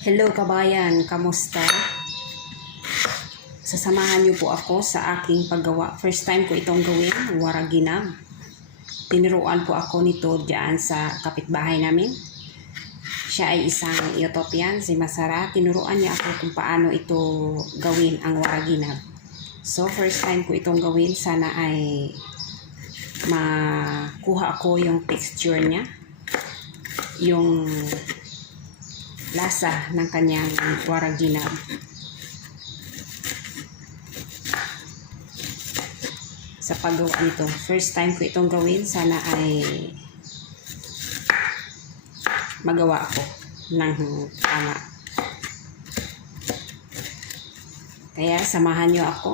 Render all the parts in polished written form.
Hello kabayan, kamusta? Sasamahan niyo po ako sa aking paggawa. First time ko itong gawin, waraginab. Tiniruan po ako nito diyan sa kapitbahay namin. Siya ay isang Ethiopian, si Masara. Tinuruan niya ako kung paano ito gawin ang waraginab. So first time ko itong gawin, sana ay makuha ako yung texture niya, yung lasa ng kanyang waraginab. Sa paggawa nito, first time ko itong gawin, sana ay magawa ako ng tama. Kaya samahan nyo ako.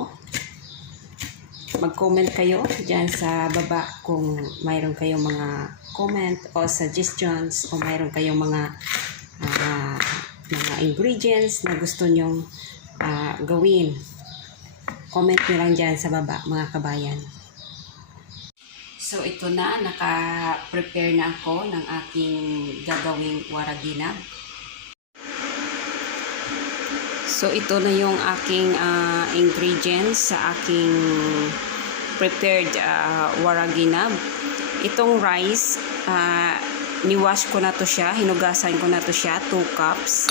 Mag-comment kayo dyan sa baba kung mayroon kayong mga comment o suggestions o mayroon kayong mga ingredients na gusto nyong gawin. Comment nyo lang dyan sa baba, mga kabayan. So ito na, naka-prepare na ako ng aking gagawing waraginab. So ito na yung aking ingredients sa aking prepared waraginab. Itong rice, niwash ko na to siya, hinugasan ko na to siya, 2 cups.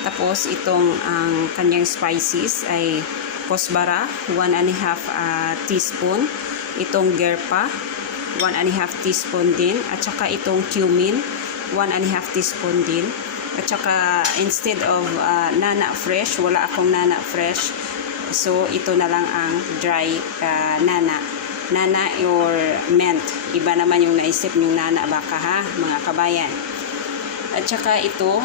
Tapos itong kanyang spices ay kosbara, 1.5 teaspoon. Itong gerpa, 1.5 teaspoon din. At saka itong cumin, 1.5 teaspoon din. At saka instead of nana fresh, wala akong nana fresh. So ito na lang ang dry nana. Nana or mint. Iba naman yung naisip yung nana baka ha, mga kabayan. At saka ito,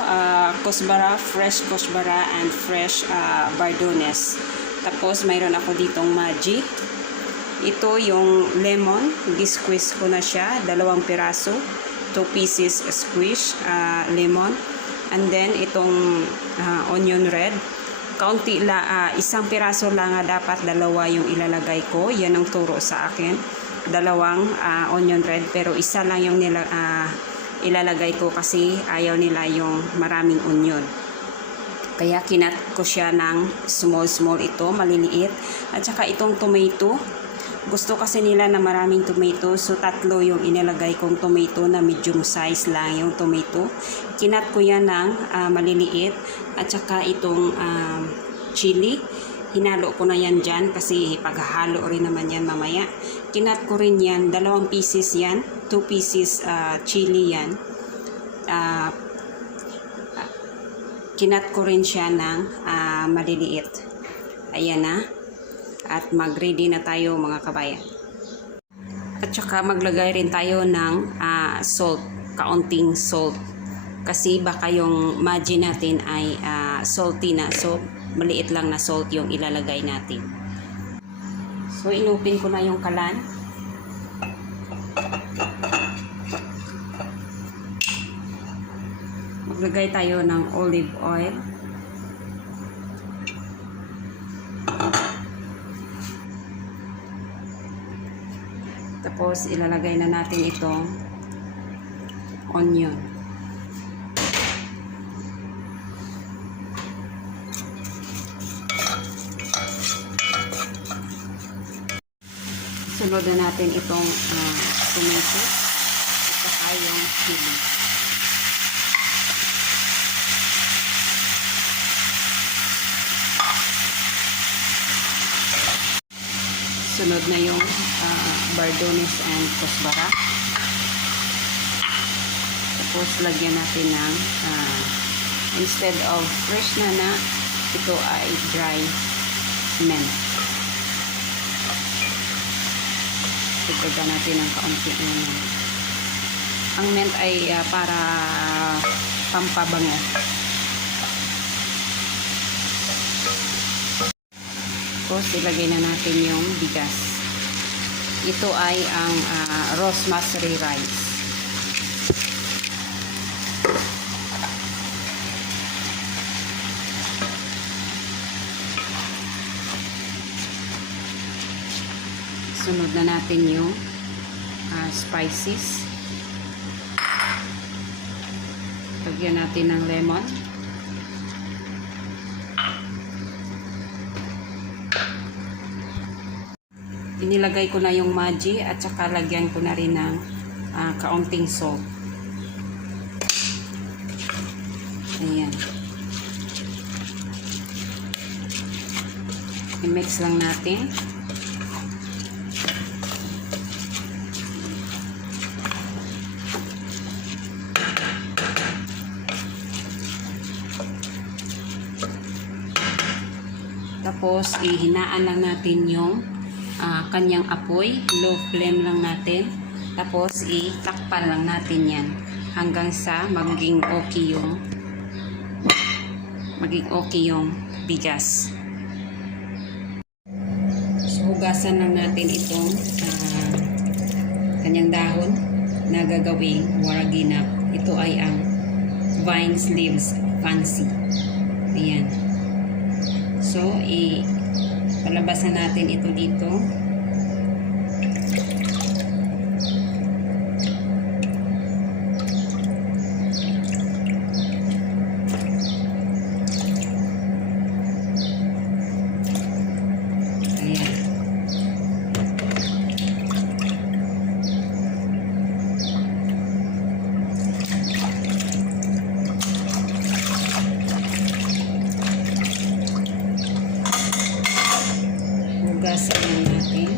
kosbara, fresh kosbara and fresh bardones. Tapos mayroon ako ditong maji. Ito yung lemon, gisqueeze ko na siya, 2 piraso, 2 pieces squish lemon. And then itong onion red, kaunti la, 1 piraso lang dapat, 2 yung ilalagay ko. Yan ang turo sa akin, 2 onion red, pero 1 lang yung ilalagay ko kasi ayaw nila yung maraming onion. Kaya kinat ko siya ng small ito, maliliit. At saka itong tomato, gusto kasi nila na maraming tomato, so 3 yung inilagay kong tomato na medium size lang yung tomato. Kinat ko yan ng maliliit. At saka itong chili, hinalo ko na yan dyan kasi paghahalo rin naman yan mamaya. Kinat ko rin yan, 2 pieces yan, 2 pieces chili yan. Kinat ko rin siya ng maliliit. Ayan na. At mag-ready na tayo, mga kabayan. At saka maglagay rin tayo ng salt, kaunting salt. Kasi baka yung maji natin ay salty na. So, maliit lang na salt yung ilalagay natin. So, inupin ko na yung kalan. Maglagay tayo ng olive oil. Tapos, ilalagay na natin itong onion. Sunod na natin itong tomato at saka yung chili. Sunod na yung bardones and kosbara. Tapos lagyan natin ng instead of fresh nana, ito ay dry mint. Tugtugan natin ng kaunti ng ang mint ay para pampabango. Tapos ilagay na natin yung bigas. Ito ay ang rosemary rice. Sunod na natin yung spices. Lagyan natin ng lemon. inilagay ko na yung maji at saka lagyan ko na rin ng kaunting salt. Ayan. I-mix lang natin. Tapos, ihinaan lang natin yung kanyang apoy. Low flame lang natin. Tapos, itakpan lang natin yan hanggang sa maging okay yung bigas. So, hugasan lang natin itong kanyang dahon na gagawing waraginap. Ito ay ang vine leaves fancy. Ayan. So, palabasan natin ito dito. Ayan. Hugasan lang natin.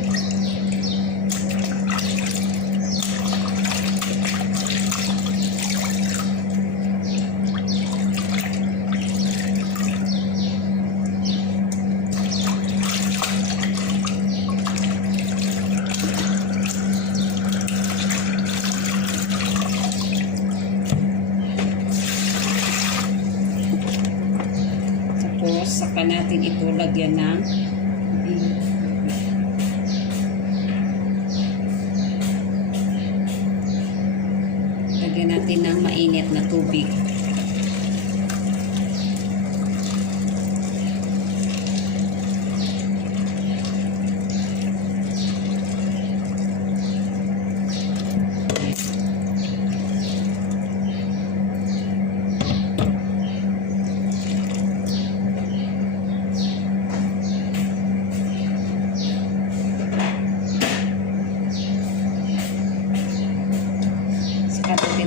Tapos, saka natin ito lagyan ng lagyan natin ng mainit na tubig.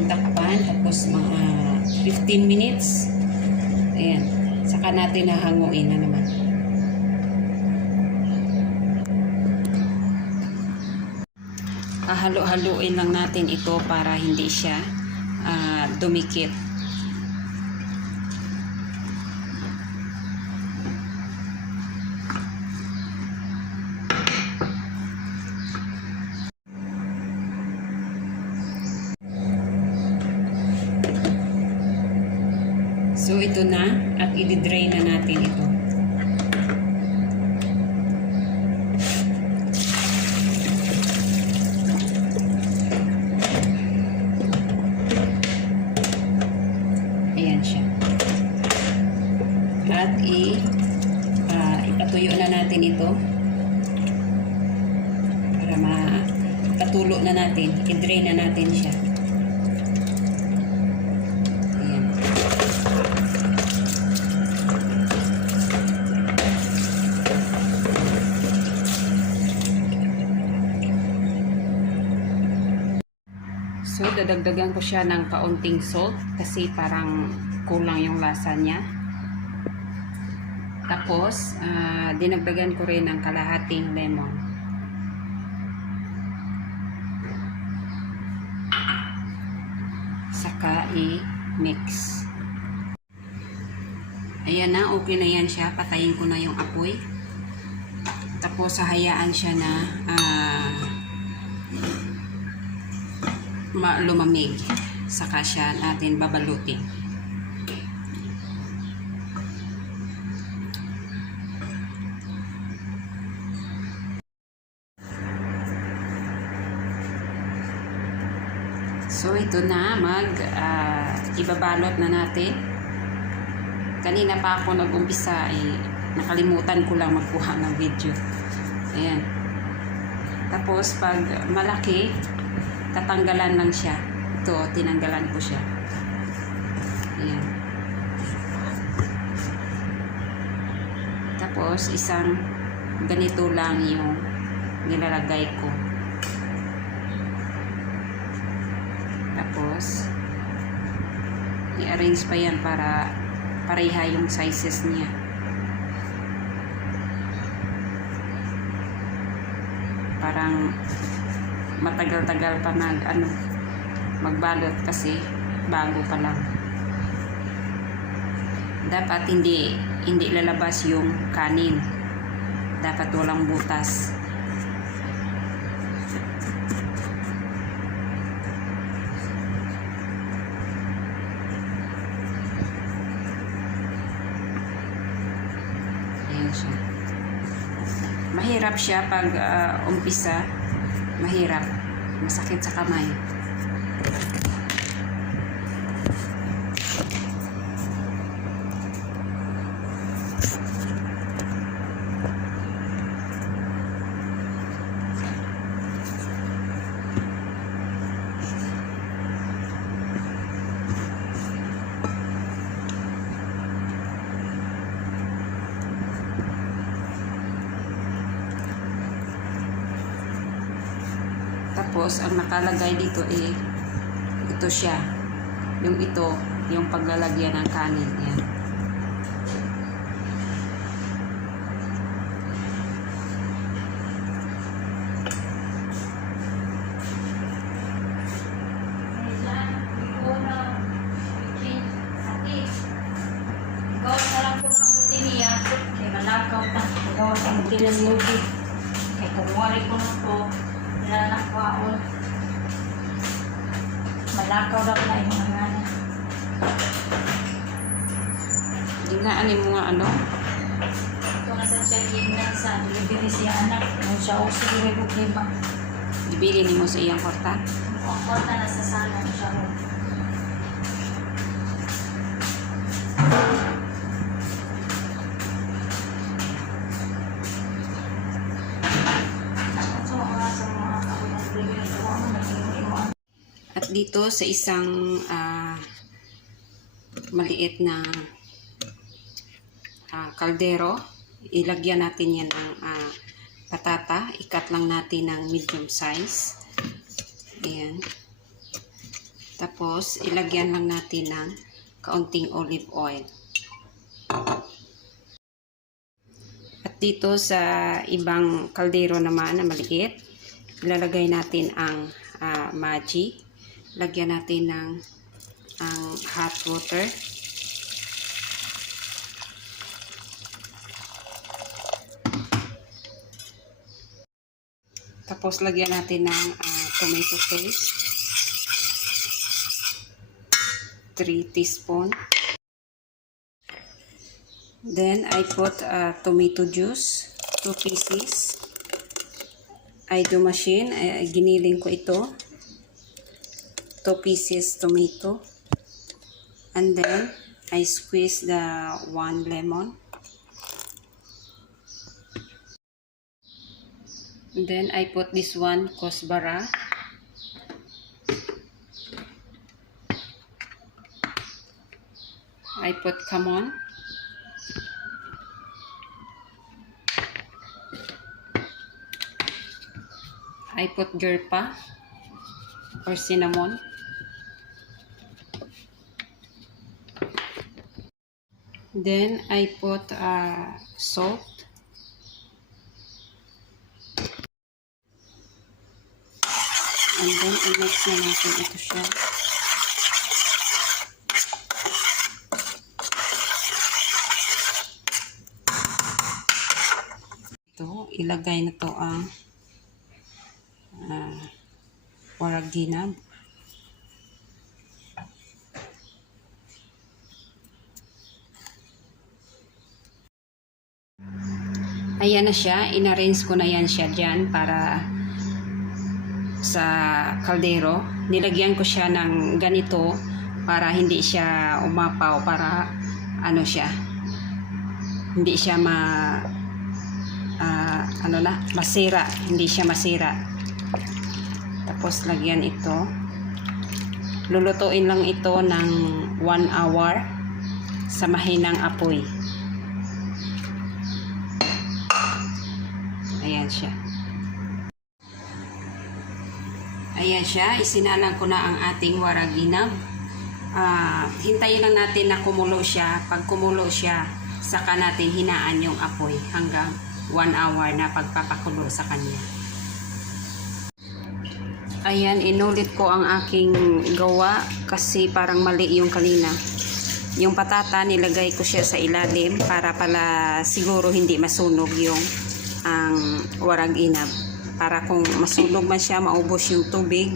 Takpan, tapos mga 15 minutes. Ayan. Saka natin nahanguin na naman. Halo-haluin lang natin ito para hindi siya dumikit. So, ito na at i-drain na natin ito. Ayan siya. At ipatuyo na natin ito para mapatulo na natin. I-drain na natin siya. So, dadagdagan ko siya ng kaunting salt kasi parang kulang yung lasa niya. Tapos, dinagdagan ko rin ng kalahating lemon. Saka i-mix. Ayan na, okay na yan siya. Patayin ko na yung apoy. Tapos, hahayaan siya na lumamig. Saka siya natin babalutin. So, ito na. Ibabalot na natin. Kanina pa ako nag-umpisa. Nakalimutan ko lang magkuha ng video. Ayan. Tapos, pag malaki, tatanggalan lang siya. Ito, tinanggalan ko siya. Ayan. Tapos, isang ganito lang yung nilalagay ko. Tapos i-arrange pa yan para pareha yung sizes niya. Parang matagal-tagal pa magbalot kasi bago pa lang. Dapat hindi lalabas yung kanin. Dapat walang butas. Ayan siya. Mahirap siya pag umpisa. Mahirap. Masakit sa kamay. Tapos, ang nakalagay dito ito siya. Yung paglalagyan ng kanin. Yan. Ikaw na lang po ng buti niya. Kaya malakaw na. Ikaw ang buti ng lubid. Kaya kumuwari ko na po. Nilalakwaon. Malakaw daw na yung mga nga. Ginaanin mo nga ano? Ito na sa siya gina sa delivery siya anak. Nung siya o sige problema. Ibili ni mo sa iyang kwarta. Ang kwarta na sa sana siya o. At dito sa isang maliit na kaldero, ilagyan natin yan ng patata. Ikat lang natin ng medium size. Ayan. Tapos, ilagyan lang natin ng kaunting olive oil. At dito sa ibang kaldero naman na maliit, ilalagay natin ang Maggi. Lagyan natin ng hot water. Tapos lagyan natin ng tomato paste. 3 teaspoon. Then I put tomato juice, 2 pieces. I do machine, giniling ko ito. 2 pieces tomato. And then I squeeze the 1 lemon. And then I put this one kosbara. I put kamon. I put gerpa or cinnamon. Then I put salt. And then i-mix na natin ito siya. Ito, ilagay na to ang waraginab. Ayan na siya. In-arrange ko na yan siya dyan para sa kaldero. Nilagyan ko siya ng ganito para hindi siya umapaw, para ano siya, hindi siya masira, hindi siya masira. Tapos lagyan ito. Lulutuin lang ito ng 1 hour sa mahinang apoy. Ayan siya. Ayan siya, isinalang ko na ang ating waraginab. Hintayin lang natin na kumulo siya. Pag kumulo siya, saka natin hinaan yung apoy hanggang 1 hour na pagpapakulo sa kanya. Ayan, inulit ko ang aking gawa kasi parang mali yung kanina. Yung patata, nilagay ko siya sa ilalim para pala siguro hindi masunog yung ang waraginab. Para kung masunog man siya, maubos yung tubig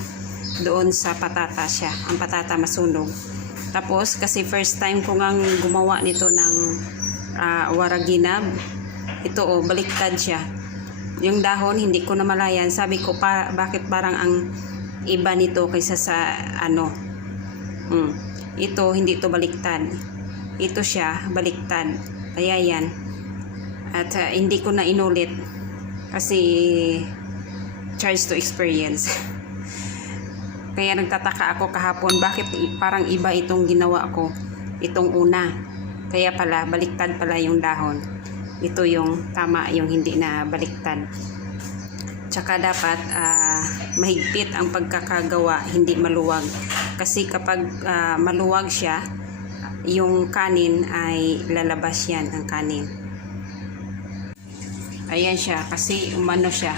doon sa patata siya. Ang patata masunog. Tapos, kasi first time ko ngang gumawa nito ng waraginab. Ito baliktad siya. Yung dahon, hindi ko namalayan. Sabi ko, bakit parang ang iba nito kaysa sa ano. Ito, hindi ito baliktad. Ito siya, baliktad. Kaya yan. At hindi ko na inulit. Kasi charge to experience. Kaya nagtataka ako kahapon bakit parang iba itong ginawa ko, itong una. Kaya pala baliktad pala yung dahon. Ito yung tama, yung hindi na baliktad. Tsaka dapat mahigpit ang pagkakagawa, hindi maluwag. Kasi kapag maluwag siya, yung kanin ay lalabas yan, ang kanin. Ayan siya, kasi umano siya.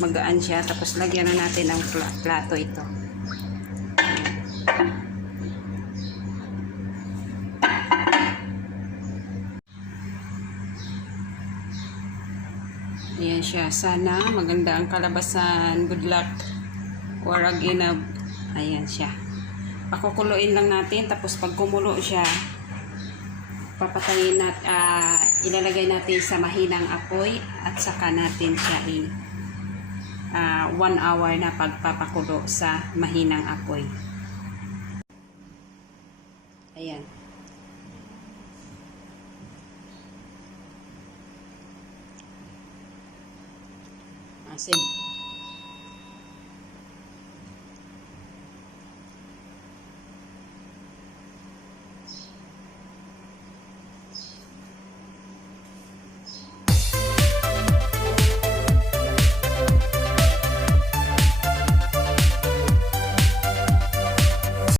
Magaan siya, tapos lagyan na natin ng plato ito. Ayan siya, sana maganda ang kalabasan. Good luck. Waraginab. Ayan siya. Pakukuluin lang natin, tapos pag kumulo siya, papatayin natin, ilalagay natin sa mahinang apoy at saka natin siya 1 hour na pagpapakulo sa mahinang apoy. Ayan. Asin.